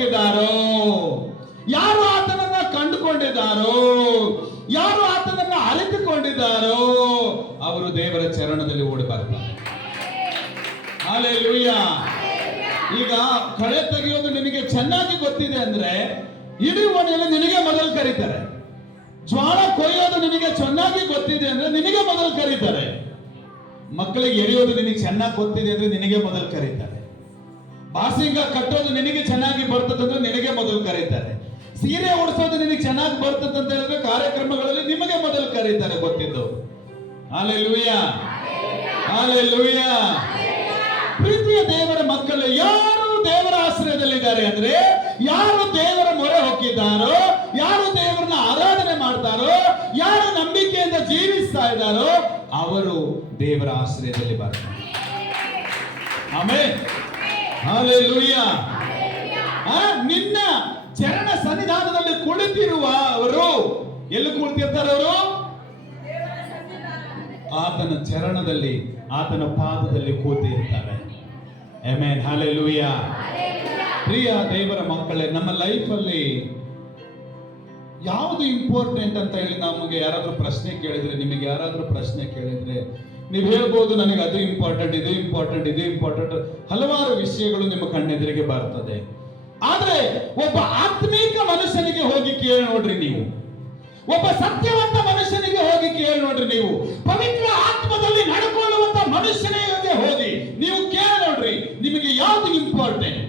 ಹೋಗಿದ್ದಾರೋ, ಯಾರು ಆತನನ್ನ ಕಂಡುಕೊಂಡಿದ್ದಾರೋ, ಯಾರು ಆತನನ್ನ ಅರಿತುಕೊಂಡಿದ್ದಾರೋ ಅವರು ದೇವರ ಚರಣದಲ್ಲಿ ಓಡಿ ಬರ್ತಾರೆ. ಹಲ್ಲೆಲೂಯಾ. ಈಗ ಕಳೆ ತೆಗೆಯೋದು ನಿನಗೆ ಚೆನ್ನಾಗಿ ಗೊತ್ತಿದೆ ಅಂದ್ರೆ ಇಡೀ ಓಣಿಯಲ್ಲಿ ನಿನಗೆ ಮೊದಲು ಕರೀತಾರೆ. ಜ್ವಾಳ ಕೊಯ್ಯೋದು ನಿನಗೆ ಚೆನ್ನಾಗಿ ಗೊತ್ತಿದೆ ಅಂದ್ರೆ ನಿನಗೆ ಮೊದಲು ಕರೀತಾರೆ. ಮಕ್ಕಳಿಗೆ ಎರೆಯೋದು ನಿನಗೆ ಚೆನ್ನಾಗಿ ಗೊತ್ತಿದೆ ಅಂದ್ರೆ ನಿನಗೆ ಮೊದಲು ಕರೀತಾರೆ. ಬಾಸಿಂಗ ಕಟ್ಟೋದು ನಿನಗೆ ಚೆನ್ನಾಗಿ ಬರ್ತದಂದ್ರೆ ನಿನಗೆ ಮೊದಲು ಕರೀತಾರೆ. ಸೀರೆ ಉಡಿಸೋದು ನಿನಗೆ ಚೆನ್ನಾಗಿ ಬರ್ತದಂತ ಹೇಳಿದ್ರೆ ಕಾರ್ಯಕ್ರಮಗಳಲ್ಲಿ ನಿಮಗೆ ಮೊದಲು ಕರೀತಾರೆ ಗೊತ್ತಿದ್ದು. Hallelujah, hallelujah. ಪ್ರೀತಿಯ ದೇವರ ಮಕ್ಕಳು, ಯಾರು ದೇವರ ಆಶ್ರಯದಲ್ಲಿದ್ದಾರೆ ಅಂದ್ರೆ ಯಾರು ದೇವರ ಮೊರೆ ಹೊಕ್ಕಿದ್ದಾರೋ, ಯಾರು ದೇವರನ್ನ ಆರಾಧನೆ ಮಾಡ್ತಾರೋ, ಯಾರು ನಂಬಿಕೆಯಿಂದ ಜೀವಿಸ್ತಾ ಇದ್ದಾರೋ ಅವರು ದೇವರ ಆಶ್ರಯದಲ್ಲಿ ಬರ್ತಾರೆ. Amen, hallelujah. ನಿನ್ನ ಚರಣ ಸನ್ನಿಧಾನದಲ್ಲಿ ಕುಳಿತಿರುವ ಅವರು ಎಲ್ಲಿ ಕುಳಿತಿರ್ತಾರೆ? ಅವರು ಆತನ ಚರಣದಲ್ಲಿ, ಆತನ ಪಾದದಲ್ಲಿ ಕೂತಿರ್ತಾರೆ. Amen, hallelujah. ಪ್ರಿಯ ದೇವರ ಮಕ್ಕಳೇ, ನಮ್ಮ ಲೈಫಲ್ಲಿ ಯಾವುದು ಇಂಪಾರ್ಟೆಂಟ್ ಅಂತ ಹೇಳಿ ನಮಗೆ ಯಾರಾದ್ರೂ ಪ್ರಶ್ನೆ ಕೇಳಿದ್ರೆ, ನಿಮಗೆ ಯಾರಾದ್ರೂ ಪ್ರಶ್ನೆ ಕೇಳಿದ್ರೆ ನೀವು ಹೇಳ್ಬೋದು ನನಗೆ ಅದು ಇಂಪಾರ್ಟೆಂಟ್, ಇದು ಇಂಪಾರ್ಟೆಂಟ್, ಇದು ಇಂಪಾರ್ಟೆಂಟ್, ಹಲವಾರು ವಿಷಯಗಳು ನಿಮ್ಮ ಕಣ್ಣೆದುರಿಗೆ ಬರ್ತದೆ. ಆದ್ರೆ ಒಬ್ಬ ಆತ್ಮೀಕ ಮನುಷ್ಯನಿಗೆ ಹೋಗಿ ಕೇಳಿ ನೋಡ್ರಿ ನೀವು, ಒಬ್ಬ ಸತ್ಯವಂತ ಮನುಷ್ಯನಿಗೆ ಹೋಗಿ ಕೇಳಿ ನೋಡ್ರಿ ನೀವು, ಪವಿತ್ರ ಆತ್ಮದಲ್ಲಿ ನಡ್ಕೊಳ್ಳುವಂತ ಮನುಷ್ಯನಿಗೆ ಹೋಗಿ ನೀವು ಕೇಳಿ ನೋಡ್ರಿ, ನಿಮಗೆ ಯಾವುದು ಇಂಪಾರ್ಟೆಂಟ್,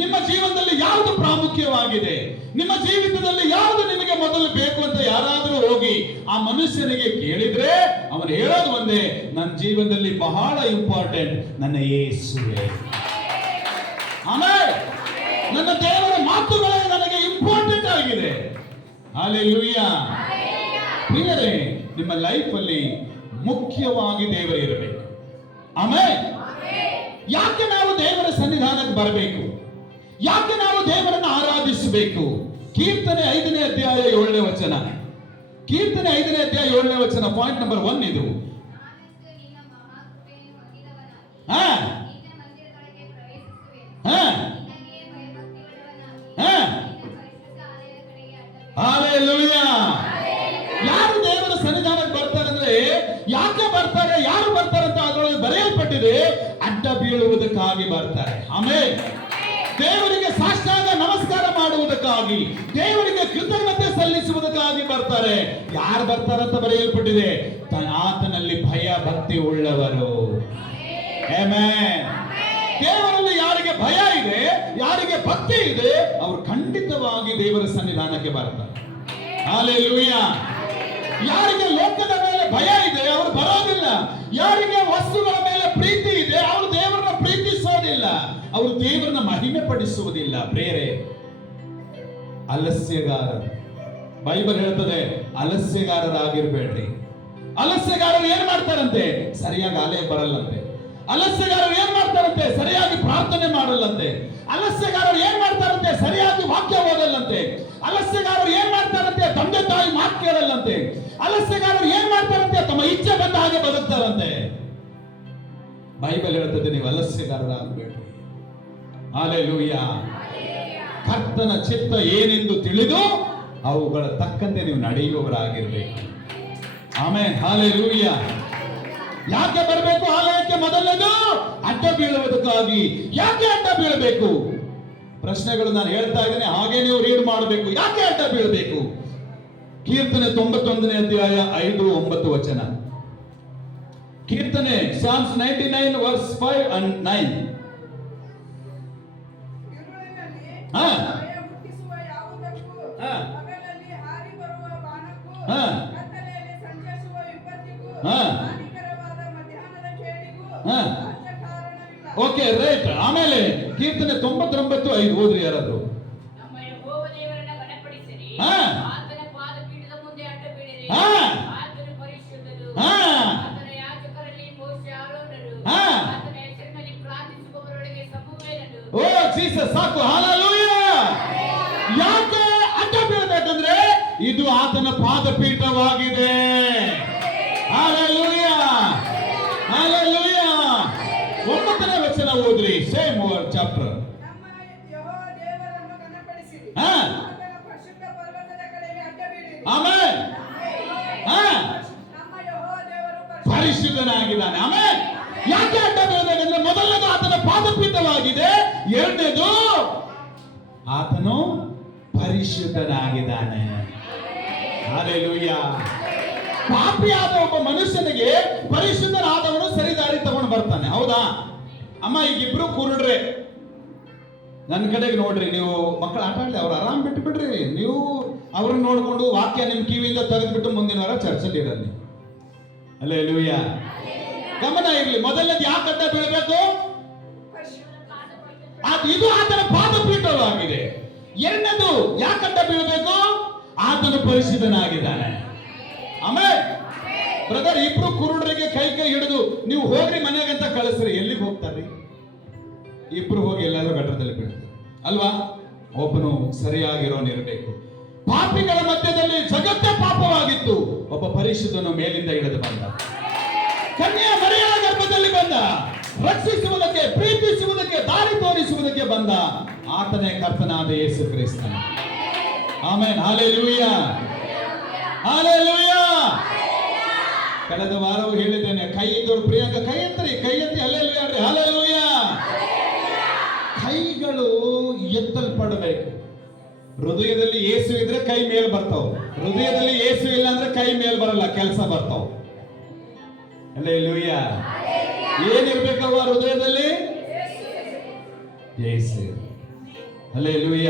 ನಿಮ್ಮ ಜೀವನದಲ್ಲಿ ಯಾವುದು ಪ್ರಾಮುಖ್ಯವಾಗಿದೆ, ನಿಮ್ಮ ಜೀವಿತದಲ್ಲಿ ಯಾವುದು ನಿಮಗೆ ಮೊದಲು ಬೇಕು ಅಂತ ಯಾರಾದರೂ ಹೋಗಿ ಆ ಮನುಷ್ಯನಿಗೆ ಕೇಳಿದ್ರೆ ಅವನು ಹೇಳೋದು ಒಂದೇ, ನನ್ನ ಜೀವನದಲ್ಲಿ ಬಹಳ ಇಂಪಾರ್ಟೆಂಟ್ ನನ್ನ ಯೇಸುವೇ. ಆಮೇಲೆ ನನ್ನ ದೇವರ ಮಾತುಗಳೇ ನನಗೆ ಇಂಪಾರ್ಟೆಂಟ್ ಆಗಿದೆ. ಹಲ್ಲೆಲೂಯಾ. ಪ್ರಿಯರೇ, ನಿಮ್ಮ ಲೈಫ್ ಅಲ್ಲಿ ಮುಖ್ಯವಾಗಿ ದೇವರು ಇರಬೇಕು. ಆಮೇಲೆ ಯಾಕೆ ನಾವು ದೇವರ ಸನ್ನಿಧಾನಕ್ಕೆ ಬರಬೇಕು? ಯಾಕೆ ನಾವು ದೇವರನ್ನು ಆರಾಧಿಸಬೇಕು? ಕೀರ್ತನೆ 5ನೇ ಅಧ್ಯಾಯ 7ನೇ ವಚನ. ಕೀರ್ತನೆ 5ನೇ ಅಧ್ಯಾಯ 7ನೇ ವಚನ, ಪಾಯಿಂಟ್ ನಂಬರ್ 1 ಇದು. ಹಲ್ಲೆಲೂಯಾ. ಯಾರು ದೇವರ ಸನ್ನಿಧಾನಕ್ಕೆ ಬರ್ತಾರೆ ಅಂದ್ರೆ ಯಾಕೆ ಬರ್ತಾರೆ, ಯಾರು ಬರ್ತಾರೆ ಅಂತ ಅದರೊಳಗೆ ಬರೆಯಲ್ಪಟ್ಟಿದೆ, ಅಡ್ಡ ಬೀಳುವುದಕ್ಕಾಗಿ ಬರ್ತಾರೆ. ಆಮೇಲೆ ದೇವರಿಗೆ ಸಾಷ್ಟಾಂಗ ನಮಸ್ಕಾರ ಮಾಡುವುದಕ್ಕಾಗಿ, ದೇವರಿಗೆ ಕೃತಜ್ಞತೆ ಸಲ್ಲಿಸುವುದಕ್ಕಾಗಿ ಬರ್ತಾರೆ. ಯಾರು ಬರ್ತಾರೆ ಅಂತ ಬರೆಯಲ್ಪಟ್ಟಿದೆ, ಆತನಲ್ಲಿ ಭಯ ಭಕ್ತಿ ಉಳ್ಳವರು. ಆಮೆನ್. ದೇವರಲ್ಲಿ ಯಾರಿಗೆ ಭಯ ಇದೆ, ಯಾರಿಗೆ ಭಕ್ತಿ ಇದೆ, ಅವರು ಖಂಡಿತವಾಗಿ ದೇವರ ಸನ್ನಿಧಾನಕ್ಕೆ ಬರ್ತಾರೆ. ಹಲ್ಲೆಲೂಯಾ. ಯಾರಿಗೆ ಲೋಕದ ಮೇಲೆ ಭಯ ಇದೆ ಅವರು ಬರೋದಿಲ್ಲ. ಯಾರಿಗೆ ವಸ್ತುಗಳ ಮೇಲೆ ಪ್ರೀತಿ ಇದೆ ಅವರು ದೇವರನ್ನ ಪ್ರೀತಿಸೋದಿಲ್ಲ, ಅವರು ದೇವರನ್ನ ಮಹಿಮೆ ಪಡಿಸುವುದಿಲ್ಲ. ಬೇರೆ ಅಲಸ್ಯಗಾರರು, ಬೈಬಲ್ ಹೇಳ್ತದೆ ಅಲಸ್ಯಗಾರರಾಗಿರ್ಬೇಡ್ರಿ. ಅಲಸ್ಯಗಾರರು ಏನ್ ಮಾಡ್ತಾರಂತೆ? ಸರಿಯಾಗಿ ಆಲಯ ಬರಲ್ಲಂತೆ. ಅಲಸ್ಯಗಾರರು ಏನ್ ಮಾಡ್ತಾರಂತೆ? ಸರಿಯಾಗಿ ಪ್ರಾರ್ಥನೆ ಮಾಡಲ್ಲಂತೆ. ಅಲಸ್ಯಗಾರರು ಏನ್ ಮಾಡ್ತಾರಂತೆ? ಸರಿಯಾಗಿ ವಾಕ್ಯ ಓದಲ್ಲಂತೆ. ಅಲಸ್ಯಗಾರರು ಏನ್ ಮಾಡ್ತಾರಂತೆ? ತಂದೆ ತಾಯಿ ಮಾತು ಕೇಳಲ್ಲಂತೆ. ಅಲಸ್ಯಗಾರರು ಏನ್ ಮಾಡ್ತಾರಂತೆ? ತಮ್ಮ ಇಚ್ಛೆ ಬಂದ ಹಾಗೆ ಬದುಕ್ತಾರಂತೆ. ಬೈಬಲ್ ಹೇಳ್ತದೆ ನೀವು ಅಲಸ್ಯಗಾರರಾಗಬೇಡ್ರಿ. ಹಲ್ಲೆಲೂಯಾ. ಕರ್ತನ ಚಿತ್ತ ಏನೆಂದು ತಿಳಿದು ಅವುಗಳ ತಕ್ಕಂತೆ ನೀವು ನಡೆಯುವವರಾಗಿರ್ಬೇಕು. Amen, hallelujah. ಯಾಕೆ ಬರಬೇಕು ಆಲಯಕ್ಕೆ? ಮೊದಲನೇದು ಅಡ್ಡ ಬೀಳುವುದಕ್ಕಾಗಿ. ಯಾಕೆ ಅಡ್ಡ ಬೀಳಬೇಕು? ಪ್ರಶ್ನೆಗಳು ನಾನು ಹೇಳ್ತಾ ಇದ್ದೇನೆ, ಹಾಗೆ ನೀವು ರೀಡ್ ಮಾಡಬೇಕು. ಯಾಕೆ ಅಡ್ಡ ಬೀಳಬೇಕು? ಕೀರ್ತನೆ 91ನೇ ಅಧ್ಯಾಯ 5-9 ವಚನ. ಕೀರ್ತನೆ Psalms 99 verse 5 and 9. Okay, right. ಆಮೇಲೆ ಕೀರ್ತನೆ 99:5 ಓದ್ರಿ ಯಾರಾದ್ರು. ಓ ಜೀಸಸ್, ಸಾಕು. ಹಲ್ಲೆಲೂಯಾ. ಯಾಕೆ ಅಡ್ಡ ಬೀಳಬೇಕಂದ್ರೆ ಇದು ಆತನ ಪಾದಪೀಠವಾಗಿದೆ. Hallelujah, hallelujah. 9ನೇ ವಚನ ಓದ್ರಿ, ಸೇಮ್ ಚಾಪ್ಟರ್. ಆತನು ಪರಿಶುದ್ಧನಾಗಿದ್ದಾನೆ. ಹಲ್ಲೆಲೂಯ. ಪಾಪಿಯಾದ ಒಬ್ಬ ಮನುಷ್ಯನಿಗೆ ಪರಿಶುದ್ಧನಾದವನು ಸರಿದಾರಿ ತಗೊಂಡು ಬರ್ತಾನೆ. ಹೌದಾ ಅಮ್ಮ? ಈಗಿಬ್ರು ಕುರುಡ್ರೆ ನನ್ನ ಕಡೆಗೆ ನೋಡ್ರಿ. ನೀವು ಮಕ್ಕಳು ಆಟ ಆಡಲಿ, ಅವ್ರು ಆರಾಮ್ ಬಿಟ್ಟು ಬಿಡ್ರಿ. ನೀವು ಅವ್ರನ್ನ ನೋಡ್ಕೊಂಡು ವಾಕ್ಯ ನಿಮ್ ಕಿವಿಯಿಂದ ತೆಗೆದ್ಬಿಟ್ಟು ಮುಂದಿನ ವಾರ ಚರ್ಚಲ್ಲಿ ಇರಲಿ. ಹಲ್ಲೆಲೂಯ. ಗಮನ ಇರಲಿ. ಮೊದಲನೇದು ಯಾಕೆ ಅಡ್ಡ ಬೀಳಬೇಕು? ಇದು ಆತನ ಪಾದಪೀಠವಾಗಿದೆ. ಎರಡನೇದು ಯಾಕೆ ಅಡ್ಡ ಬೀಳಬೇಕು? ಆತನು ಪರಿಶುದ್ಧನಾಗಿದ್ದಾನೆ. ಆಮೇಲೆ ಬ್ರದರ್, ಇಬ್ರು ಕುರುಡರಿಗೆ ಕೈ ಹಿಡಿದು ನೀವು ಹೋಗ್ರಿ ಮನೆಗಂತ ಕಳಿಸ್ರಿ, ಎಲ್ಲಿಗೆ ಹೋಗ್ತಾರ್ರಿ? ಇಬ್ರು ಹೋಗಿ ಎಲ್ಲಾದ್ರೂ ಗಟ್ಟರದಲ್ಲಿ ಬೀಳ್ತಾರೆ ಅಲ್ವಾ? ಒಬ್ಬನು ಸರಿಯಾಗಿರೋನಿರಬೇಕು. ಪಾಪಿಗಳ ಮಧ್ಯದಲ್ಲಿ ಜಗತ್ತೇ ಪಾಪವಾಗಿತ್ತು, ಒಬ್ಬ ಪರಿಶುದ್ಧನು ಮೇಲಿಂದ ಇಳಿದು ಬಂದ, ಕನ್ಯಾ ಮರಿಯಳ ಗರ್ಭದಲ್ಲಿ ಬಂದ, ರಕ್ಷಿಸುವುದಕ್ಕೆ, ಪ್ರೀತಿಸುವುದಕ್ಕೆ, ದಾರಿ ತೋರಿಸುವುದಕ್ಕೆ ಬಂದ ಆತನೇ ಕರ್ತನಾದ ಯೇಸು ಕ್ರಿಸ್ತನ. ಆಮೆನ್. Hallelujah, hallelujah. ಕಳೆದ ವಾರವೂ ಹೇಳಿದ್ದೇನೆ, ಕೈ ಇದ್ದವರು ಪ್ರಿಯಾಂಕ ಕೈ ಎತ್ತರಿ, ಕೈ ಎತ್ತಿ ಹಲ್ಲೆಲೂಯ ಹೇಳ್ರಿ. ಹಲ್ಲೆಲೂಯ. ಕೈಗಳು ಎತ್ತಲ್ಪಡಬೇಕು. ಹೃದಯದಲ್ಲಿ ಯೇಸು ಇದ್ರೆ ಕೈ ಮೇಲ್ ಬರ್ತಾವ. ಹೃದಯದಲ್ಲಿ ಯೇಸು ಇಲ್ಲ ಅಂದ್ರೆ ಕೈ ಮೇಲ್ ಬರಲ್ಲ, ಕೆಲಸ ಬರ್ತಾವ. ಹಲ್ಲೆಲೂಯ. ಏನಿರ್ಬೇಕವ್ವ ಹೃದಯದಲ್ಲಿ? ಯೇಸು. ಹಲ್ಲೆಲೂಯ.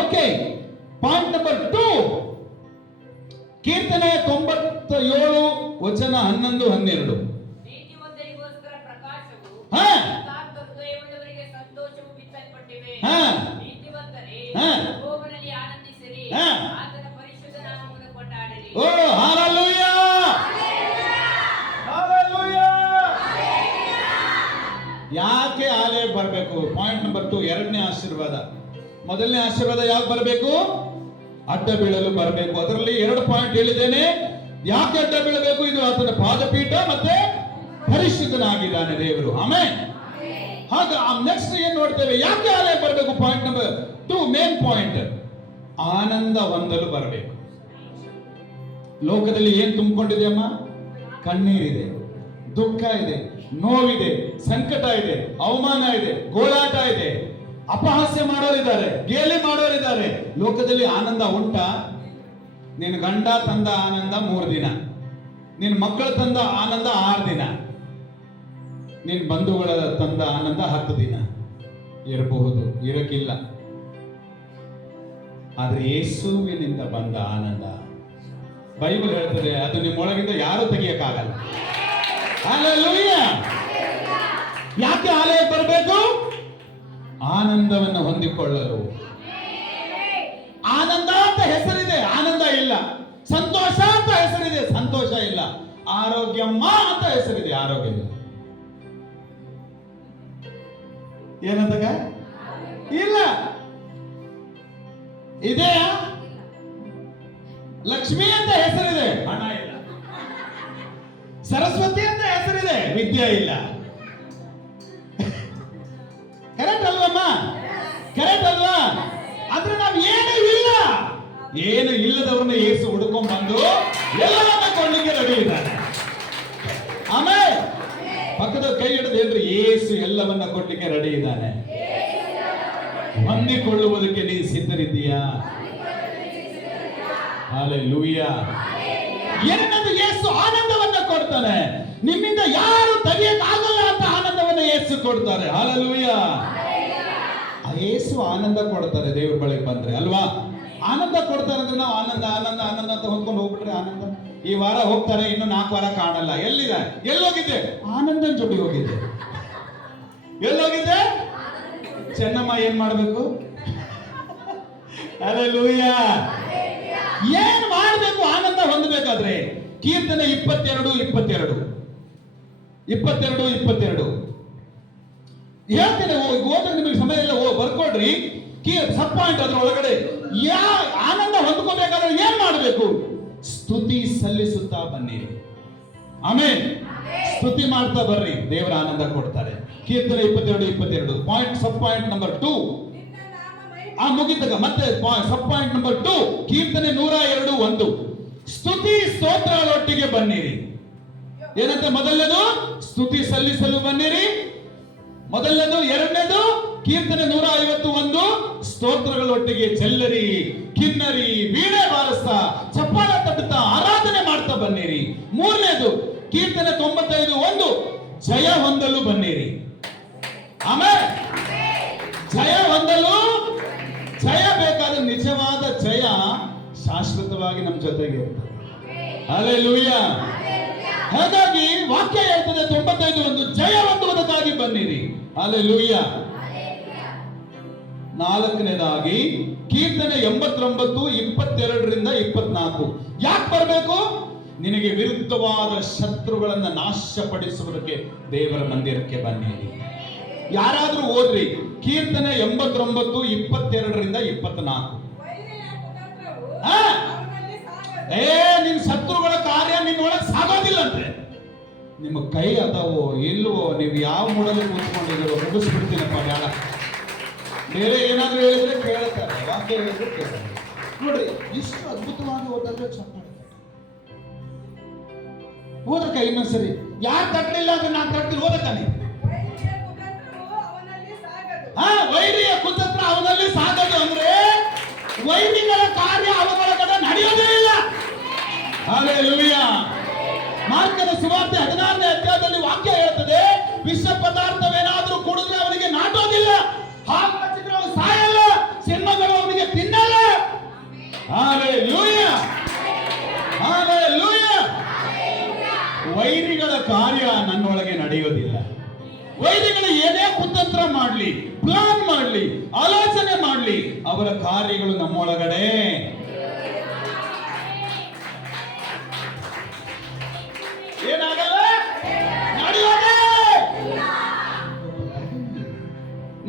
ಓಕೆ, ಪಾಯಿಂಟ್ ನಂಬರ್ 2, ಕೀರ್ತನೆ 97 ವಚನ 11, 12. ನೀತಿವಂತರಿಗೋಸ್ಕರ ಪ್ರಕಾಶವು, ಹಾ, ಹೃದಯವುಳ್ಳವರಿಗೆ ಸಂತೋಷವು ಬಿತ್ತಲ್ಪಟ್ಟಿವೆ. ನೀತಿವಂತರೇ, ಯೆಹೋವನಲ್ಲಿ ಆನಂದಿಸಿರಿ, ಆತನ ಪರಿಶುದ್ಧ ನಾಮವನ್ನು ಕೊಂಡಾಡಿರಿ. ಓ ಹಲ್ಲೆಲೂಯ, ಹಲ್ಲೆಲೂಯ. ಯಾಕೆ ಆಲಯ ಬರಬೇಕು? ಪಾಯಿಂಟ್ ನಂಬರ್ 2, ಎರಡನೇ ಆಶೀರ್ವಾದ. ಮೊದಲನೇ ಆಶೀರ್ವಾದ ಯಾಕೆ ಬರಬೇಕು? ಅಡ್ಡ ಬೀಳಲು ಬರಬೇಕು. ಅದರಲ್ಲಿ 2 ಪಾಯಿಂಟ್ ಹೇಳಿದ್ದೇನೆ. ಯಾಕೆ ಅಡ್ಡ ಬೀಳಬೇಕು? ಇದು ಆತನ ಪಾದಪೀಠ ಮತ್ತೆ ಪರಿಶುದ್ಧನಾಗಿದ್ದಾನೆ ದೇವರು. ಆಮೆನ್. ಹಾಗ ನೆಕ್ಸ್ಟ್ ಏನ್ ನೋಡ್ತೇವೆ? ಯಾಕೆ ಆಲಯ ಬರಬೇಕು? ಪಾಯಿಂಟ್ ನಂಬರ್ 2, ಮೇನ್ ಪಾಯಿಂಟ್, ಆನಂದ ಹೊಂದಲು ಬರಬೇಕು. ಲೋಕದಲ್ಲಿ ಏನ್ ತುಂಬಿಕೊಂಡಿದೆ ಅಮ್ಮ? ಕಣ್ಣೀರಿದೆ, ದುಃಖ ಇದೆ, ನೋವಿದೆ, ಸಂಕಟ ಇದೆ, ಅವಮಾನ ಇದೆ, ಗೋಳಾಟ ಇದೆ, ಅಪಹಾಸ್ಯ ಮಾಡೋರಿದ್ದಾರೆ, ಗೇಲಿ ಮಾಡೋರಿದ್ದಾರೆ. ಲೋಕದಲ್ಲಿ ಆನಂದ ಉಂಟಾ? ನಿನ್ನ ಗಂಡ ತಂದ ಆನಂದ 3 ದಿನ, ನಿನ್ನ ಮಕ್ಕಳು ತಂದ ಆನಂದ 6 ದಿನ, ನಿನ್ನ ಬಂಧುಗಳ ತಂದ ಆನಂದ 10 ದಿನ ಇರಬಹುದು, ಇರಕ್ಕಿಲ್ಲ. ಆದ್ರೆ ಯೇಸುವಿನಿಂದ ಬಂದ ಆನಂದ, ಬೈಬಲ್ ಹೇಳ್ತದೆ, ಅದು ನಿಮ್ಮೊಳಗಿಂದ ಯಾರು ತೆಗಿಯಕ್ಕಾಗಲ್ಲ. ಹಲ್ಲೆಲೂಯ. ಯಾಕೆ ಆಲಯಕ್ಕೆ ಬರಬೇಕು? ಆನಂದವನ್ನು ಹೊಂದಿಕೊಳ್ಳಲು. ಆನಂದ ಅಂತ ಹೆಸರಿದೆ, ಆನಂದ ಇಲ್ಲ. ಸಂತೋಷ ಅಂತ ಹೆಸರಿದೆ, ಸಂತೋಷ ಇಲ್ಲ. ಆರೋಗ್ಯಮ್ಮ ಅಂತ ಹೆಸರಿದೆ, ಆರೋಗ್ಯ ಇಲ್ಲ. ಏನಂತಾಗ ಇಲ್ಲ. ಇದೆಯಾ? ಲಕ್ಷ್ಮಿ ಅಂತ ಹೆಸರಿದೆ, ಹಣ ಇಲ್ಲ. ಸರಸ್ವತಿ ಅಂತ ಹೆಸರಿದೆ, ವಿದ್ಯೆ ಇಲ್ಲ. ಕರೆಕ್ಟ್ ಅಲ್ವಮ್ಮ? ಕರೆಕ್ಟ್ ಅಲ್ವಾ? ಆದ್ರೆ ನಾವು ಏನೂ ಇಲ್ಲ, ಏನು ಇಲ್ಲದವ್ರನ್ನ ಯೇಸು ಹುಡುಕೊಂಡ್ ಬಂದು ಎಲ್ಲವನ್ನ ಕೊಳ್ಳಿಕ್ಕೆ ರೆಡಿ ಇದ್ದಾನೆ. ಆಮೇಲೆ ಪಕ್ಕದ ಕೈ ಹಿಡಿದು ಹೇಳ್ರಿ, ಯೇಸು ಎಲ್ಲವನ್ನ ಕೊಡ್ಲಿಕ್ಕೆ ರೆಡಿ ಇದ್ದಾನೆ. ಹೊಂದಿಕೊಳ್ಳುವುದಕ್ಕೆ ನೀನು ಸಿದ್ಧರಿದ್ದೀಯಾ? ಹಲ್ಲೆಲೂಯ. ಎರಡನೇದು, ಯೇಸು ಆನಂದವನ್ನ ಕೊಡ್ತಾನೆ. ನಿಮ್ಮಿಂದ ಯಾರು ತೆಗೆಯಕ್ಕಾಗಲ್ಲ ಅಂತ ಆನಂದವನ್ನ ಯೇಸು ಕೊಡ್ತಾರೆ. ಹಲ್ಲೆಲೂಯ. ಯೇಸು ಆನಂದ ಕೊಡ್ತಾರೆ ದೇವ್ರ ಬಳಿಗೆ ಬಂದ್ರೆ, ಅಲ್ವಾ? ಆನಂದ ಕೊಡ್ತಾರೆ ಅಂದ್ರೆ ನಾವು ಆನಂದ ಆನಂದ ಆನಂದ ಅಂತ ಹೊಂದ್ಕೊಂಡು ಹೋಗ್ಬಿಟ್ರೆ ಆನಂದ. ಈ ವಾರ ಹೋಗ್ತಾರೆ, ಇನ್ನು 4 ವಾರ ಕಾಣಲ್ಲ. ಎಲ್ಲಿದೆ? ಎಲ್ಲೋಗಿದ್ದೆ? ಆನಂದನ್ ಜೊತೆ ಹೋಗಿದ್ದೆ. ಎಲ್ಲೋಗಿದ್ದೆ? ಚೆನ್ನಮ್ಮ ಏನ್ ಮಾಡ್ಬೇಕು? ಹಲ್ಲೆಲೂಯ. ಏನ್ ಮಾಡ್ಬೇಕು ಆನಂದ ಹೊಂದಬೇಕಾದ್ರೆ? ಕೀರ್ತನೆ 22 ಹೇಳ್ತೇನೆ, ಓದ್ರೆ ನಿಮಗೆ ಸಮಯ ಇಲ್ಲ, ಬರ್ಕೊಡ್ರಿ. ಸಬ್ ಪಾಯಿಂಟ್ ಅದ್ರ ಒಳಗಡೆ ಆನಂದ ಹೊಂದ್ಕೋಬೇಕಾದ್ರೆ ಏನ್ ಮಾಡಬೇಕು? ಸ್ತುತಿ ಸಲ್ಲಿಸುತ್ತಾ ಬನ್ನಿರಿ. ಆಮೇಲೆ ಸ್ತುತಿ ಮಾಡ್ತಾ ಬರ್ರಿ, ದೇವರ ಆನಂದ ಕೊಡ್ತಾರೆ. ಕೀರ್ತನೆ 22 ಪಾಯಿಂಟ್. ಸಬ್ ಪಾಯಿಂಟ್ ನಂಬರ್ 2 ಮುಗಿದಾಗ ಮತ್ತೆ ಸಬ್ ಪಾಯಿಂಟ್ ನಂಬರ್ 2, ಕೀರ್ತನೆ 102:1, ಸ್ತುತಿ ಸ್ತೋತ್ರಗಳೊಟ್ಟಿಗೆ ಬನ್ನಿರಿ. ಏನಂತ? ಮೊದಲನೇದು ಸ್ತುತಿ ಸಲ್ಲಿಸಲು ಬನ್ನಿರಿ, ಮೊದಲನೇದು. ಎರಡನೇದು ಕೀರ್ತನೆ 151 ಸ್ತೋತ್ರಗಳೊಟ್ಟಿಗೆ ಚೆಲ್ಲರಿ, ಕಿನ್ನರಿ, ವೀಣೆ ಬಾರಿಸ್ತಾ, ಚಪ್ಪಾಳ ತಟ್ಟುತ್ತಾ ಆರಾಧನೆ ಮಾಡ್ತಾ ಬನ್ನಿರಿ. ಮೂರನೇದು ಕೀರ್ತನೆ 95:1, ಜಯ ಹೊಂದಲು ಬನ್ನಿರಿ. ಆಮೇಲೆ ಜಯ ಹೊಂದಲು, ಜಯ ಬೇಕಾದ ನಿಜವಾದ ಜಯ ಶಾಶ್ವತವಾಗಿ ನಮ್ಮ ಜೊತೆಗೆ ಇರ್ತದೆ. ಹಲ್ಲೆಲೂಯಾ. ಹಾಗಾಗಿ ವಾಕ್ಯ ಹೇಳ್ತದೆ 95:1, ಜಯ ಹೊಂದುವುದಕ್ಕಾಗಿ ಬನ್ನಿರಿ. ಹಲ್ಲೆಲೂಯಾ. ನಾಲ್ಕನೇದಾಗಿ ಕೀರ್ತನೆ 89:22-24, ಯಾಕೆ ಬರಬೇಕು? ನಿನಗೆ ವಿರುದ್ಧವಾದ ಶತ್ರುಗಳನ್ನ ನಾಶಪಡಿಸುವುದಕ್ಕೆ ದೇವರ ಮಂದಿರಕ್ಕೆ ಬನ್ನಿರಿ. ಯಾರಾದ್ರೂ ಓದ್ರಿ ಕೀರ್ತನೆ 89:22-24. ನಿನ್ ಶತ್ರುಗಳ ಕಾರ್ಯ ನಿನ್ನೊಳಗೆ ಸಾಗೋದಿಲ್ಲ ಅಂದ್ರೆ, ನಿಮ್ಮ ಕೈ ಅದಾವೋ ಇಲ್ವೋ, ನೀವು ಯಾವ ಮೂಡಲ್ಲಿ ಕೂತ್ಕೊಂಡಿದ್ದೀರೋ ಮುಗಿಸ್ಬಿಡ್ತೀನಪ್ಪ. ಬೇಡ, ಬೇರೆ ಏನಾದ್ರೂ ಹೇಳಿದ್ರೆ ಕೇಳ್ತಾರೆ, ವಾಕ್ಯ ಹೇಳಿದ್ರೆ ಕೇಳ್ತಾರೆ. ನೋಡ್ರಿ ಇಷ್ಟು ಅದ್ಭುತವಾಗಿ ಓದಿದ್ರೆ ಚಪ್ಪಾಳೆ ಓದಕ್ಕ. ಇನ್ನೊಂದ್ಸರಿ ಯಾರು ತಟ್ಟಲಿಲ್ಲ ಅಂದ್ರೆ ನಾನು ತಟ್ತೀನಿ, ಓದಕ್ಕ ನೀ. ವೈರಿಯ ಕುತಂತ್ರ ಅವನಲ್ಲಿ ಸಾಗದು ಅಂದ್ರೆ ವೈರಿಗಳ ಕಾರ್ಯ ಅವಗಳ ಕಡೆ ನಡೆಯೋದೇ ಇಲ್ಲ. ಹಲ್ಲೆಲೂಯಾ. ಮಾರ್ಕನ ಸುವಾರ್ತೆ 16ನೇ ಅಧ್ಯಾಯದಲ್ಲಿ ವಾಕ್ಯ ಹೇಳ್ತದೆ, ವಿಷ ಪದಾರ್ಥವೇನಾದ್ರೂ ಕುಡಿದ್ರೆ ಅವನಿಗೆ ನಾಟೋದಿಲ್ಲ, ಹಾಲು ಹಚ್ಚಿದ್ರೆ ಅವನು ಸಾಯಲ್ಲ, ಸಿಂಹಗಳು ಅವನಿಗೆ ತಿನ್ನಲ್ಲ. Hallelujah, hallelujah. ವೈರಿಗಳ ಕಾರ್ಯ ನನ್ನೊಳಗೆ ನಡೆಯೋದಿಲ್ಲ. ವೈರಿಗಳು ಏನೇ ಕುತಂತ್ರ ಮಾಡ್ಲಿ, ಪ್ಲಾನ್ ಮಾಡ್ಲಿ, ಆಲೋಚನೆ ಮಾಡ್ಲಿ, ಅವರ ಕಾರ್ಯಗಳು ನಮ್ಮೊಳಗಡೆ ಏನಾಗಲ್ಲ, ನಡೆಯೋದೇ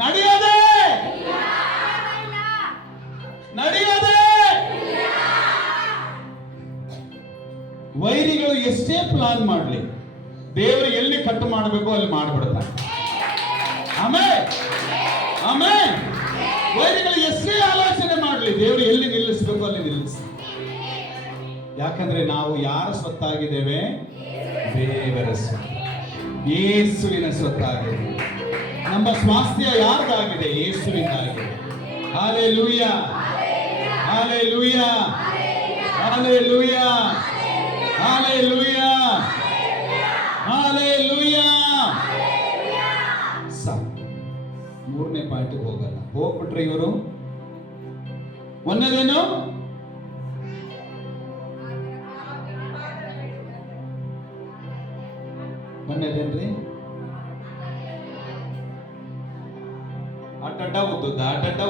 ನಡೆಯೋದೇ ನಡೆಯೋದೇ. ವೈರಿಗಳು ಎಷ್ಟೇ ಪ್ಲಾನ್ ಮಾಡ್ಲಿ, ದೇವರು ಎಲ್ಲಿ ಕಟ್ಟು ಮಾಡಬೇಕು ಅಲ್ಲಿ ಮಾಡ್ಬಿಡ್ತಾರೆ. ಆಮೇಲೆ ಆಮೇಲೆ ವೈರಿಗಳು ಎಷ್ಟೇ ಆಲೋಚನೆ ಮಾಡಲಿ, ದೇವರು ಎಲ್ಲಿ ನಿಲ್ಲಿಸಬೇಕು ಅಲ್ಲಿ ನಿಲ್ಲಿಸಿ. ಯಾಕಂದ್ರೆ ನಾವು ಯಾರ ಸ್ವತ್ತಾಗಿದ್ದೇವೆ? ದೇವರ ಸ್ವತ್ತು, ಯೇಸುವಿನ ಸ್ವತ್ತಾಗಿದೆ. ನಮ್ಮ ಸ್ವಾಸ್ಥ್ಯ ಯಾರ್ದಾಗಿದೆ? ಯೇಸುವಿನಾಗಿದೆ. Hallelujah, hallelujah, hallelujah, hallelujah, hallelujah. ಮೂರನೇ ಪಾಯಿಂಟ್ಗೆ ಹೋಗಲ್ಲ, ಹೋಗ್ಬಿಟ್ರೆ ಇವರು. ಒಂದನೇದೇನು? ಒಂದನೇದೇನ್ರಿ? ಅಡ್ಡ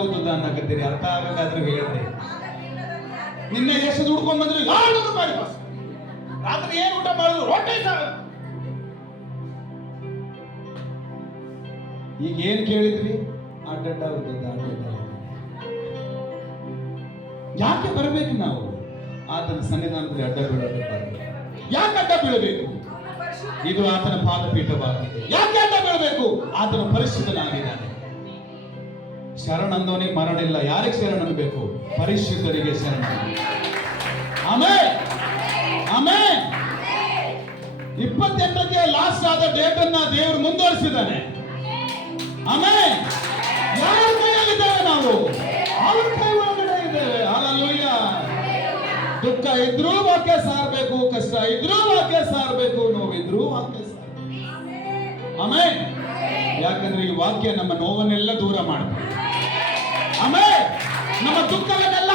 ಉದ್ದುದ್ದ ಅನ್ನಕತ್ತೀರಿ, ಅರ್ಥ ಆಗಕ್ಕಾದ್ರೂ ಹೇಳ್ರಿ. ನಿನ್ನೆ ಎಷ್ಟು ದುಡ್ಕೊಂಡ್ ಬಂದ್ರು? 200 ರೂಪಾಯಿ. ರಾತ್ರಿ ಏನ್ ಊಟ ಮಾಡಿದ್ರು? ಹೊಟ್ಟೆ ಸಾಕು. ಈಗ ಏನ್ ಕೇಳಿದ್ರಿ? ಅಡ್ಡ ಉದ್ದುದ್ದ. ಯಾಕೆ ಬರಬೇಕು ನಾವು ಆತನ ಸನ್ನಿಧಾನದಲ್ಲಿ? ಅಡ್ಡ ಬೀಳೋದು ಯಾಕೆ? ಅಡ್ಡ ಬೀಳಬೇಕು? ಇದು ಆತನ ಪಾದಪೀಠವಾಗಿದೆ. ಯಾಕೆ ಅಡ್ಡ ಬೀಳಬೇಕು? ಆತನ ಪರಿಶುದ್ಧನಾಗಿದ್ದಾನೆ. ಶರಣಂದವನಿಗೆ ಮರಣ ಇಲ್ಲ. ಯಾರಿಗೆ ಶರಣ ಅನ್ಬೇಕು? ಪರಿಶುದ್ಧರಿಗೆ ಶರಣ. ಆಮೇಲೆ ಆಮೇಲೆ 28ಕ್ಕೆ ಲಾಸ್ಟ್ ಆದ ಡೇಟ್ ಅನ್ನ ದೇವರು ಮುಂದುವರಿಸಿದ್ದಾನೆ. ಆಮೇಲೆ ಯಾರ ಕೈಯಲ್ಲಿದ್ದೇವೆ ನಾವು? ಅವ್ರ ಕೈ ಒಳಗಡೆ ಇದ್ದೇವೆ. ಹಲ್ಲೆಲೂಯಾ. ದುಃಖ ಇದ್ರೂ ವಾಕ್ಯ ಸಾರಬೇಕು, ಕಷ್ಟ ಇದ್ರೂ ವಾಕ್ಯ ಸಾರಬೇಕು, ನೋವಿದ್ರೂ ವಾಕ್ಯ ಸಾರಬೇಕು. ಆಮೇಲೆ ಯಾಕಂದ್ರೆ ಈ ವಾಕ್ಯ ನಮ್ಮ ನೋವನ್ನೆಲ್ಲ ದೂರ ಮಾಡ್ತದೆ. ಆಮೇಲೆ ನಮ್ಮ ದುಃಖವನ್ನೆಲ್ಲ